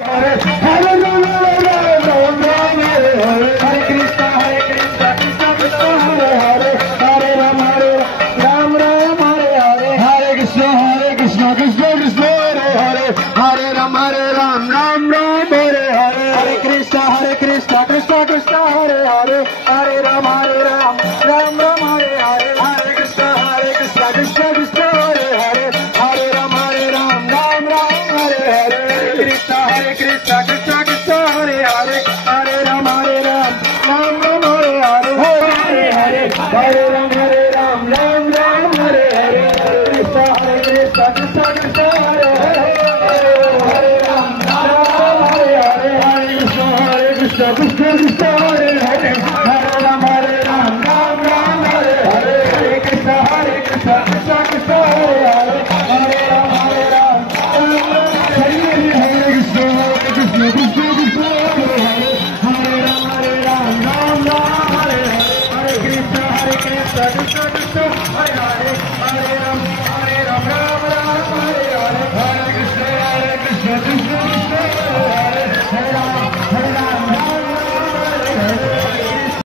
Hare Hare Ram Ram Hare Hare Hare Krishna Krishna Krishna Hare Hare Hare Ram Ram Hare Hare Hare Krishna Krishna Krishna Hare Hare Hare Ram Ram Hare Hare Hare Krishna Krishna Krishna Hare Hare Hare Ram Ram Hare Hare Hare Krishna Krishna Krishna Hare Hare Hare Ram Hare Hare Krishna Krishna Krishna Hare Hare Hare Ram Hare Hare Hare Hare Ram Hare Hare Krishna Krishna Krishna Hare Hare Ram Hare Hare Hare Krishna Krishna Hare Hare Hare Ram Hare Hare Hare Krishna Krishna Krishna Hare Hare Hare Ram Hare Krishna Krishna